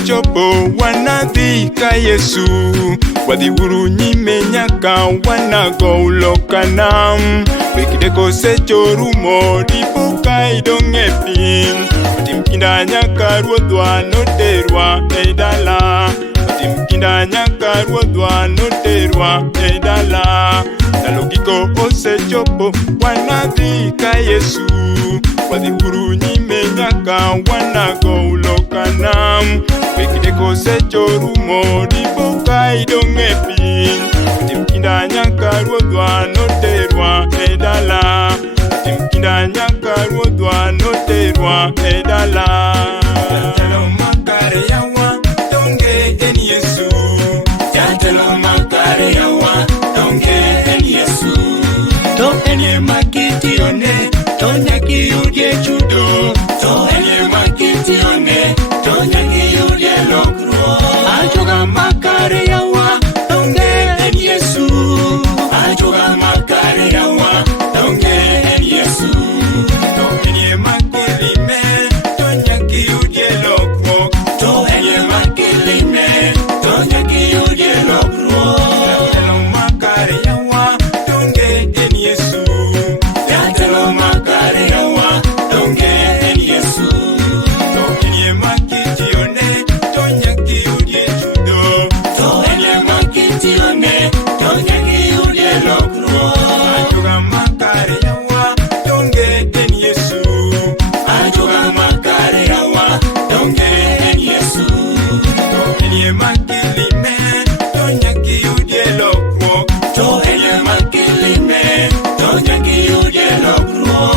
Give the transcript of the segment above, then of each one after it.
osechopo wanadhika Yesu wadhiuru nyime nyaka wanago ulokanam wekideko sechorumo dipoka idonge piny otimkinda nyaka ruodhwa noterwa e dala otimkinda nyaka ruodhwa noterwa e dala ndalo giko osechopo wanadhika Yesu wadhiuru nyime nyaka wanago ulokanam wekideko sechorumo dipoka idonge piny otimkinda nyaka ruodhwa noterwa e dala otimkinda nyaka ruodhwa noterwa e dala. Jatelo makare yawa donge en Yesu, jatelo makare yawa donge en Yesu, to enye makitione to nyaki yudie chudo, to enye makitione to nyaki yudie lokruo. Ajoga makare yawa donge en Yesu, ajoga makare yawa donge en Yesu, to enye makilime to nyaki yudie lokruo, to enye makilime to nyaki yudie lokruo. Jatelo makare yawa donge en Yesu, jatelo makare yawa donge en Yesu, to enye makitione to nyaki yudie chudo, to enye makitione to nyaki yudie lokruo. Ajoga makare yawa donge en Yesu, ajoga makare yawa donge en Yesu, to enye makilime to nyaki yudie lokruo, to enye makilime to nyaki yudie lokruo.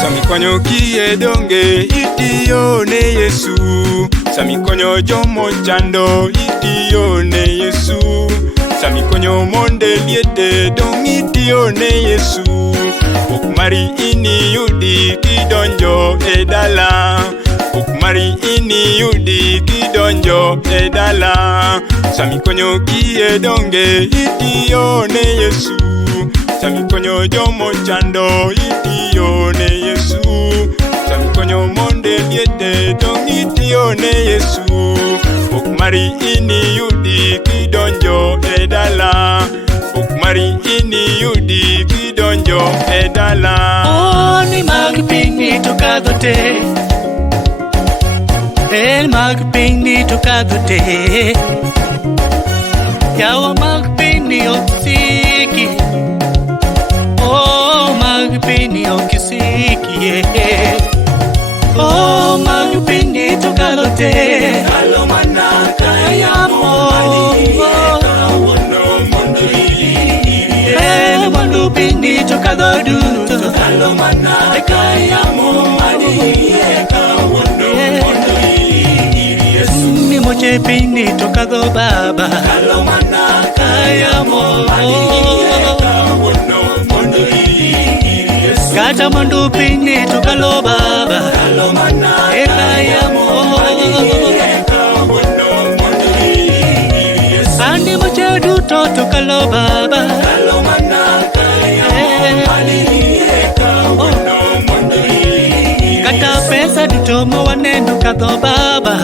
Samikonyo kie donge itiyo ne Yesu, samikonyo jomo chando itiyo ne Yesu, samikonyo monde liete dong itiyo ne Yesu, okmari ini yudi kidonjo e dala, okmari ini yudi kidonjo e dala, samikonyo kie donge itiyo ne Yesu, samikonyo jomo chando itiyo ne Yesu, samikonyo monde liete dong itiyo ne Yesu, okmari ini yudi kidonjo e dala, okmari ini yudi kidonjo e dala. Ni mag piny to kadho te, el mag piny to kadho te, yawa mag piny ok siki, mag piny ok siki, mag piny to kadho te, Alo mana kayamo kawuono mondo iri mondo piny to kadho duto, alo mana kayamo kawuono mondo iri Yesu, ni moche piny to kadho Baba, alo mana kayamo kawuono mondo iri Yesu, kata mondo piny to kalo Baba, alo mana kayamo kawuono mondo iri Yesu, andi moche duto to kalo Baba, alo mana kawuono mondo iri kata pesa duto mo waneno kadho Baba,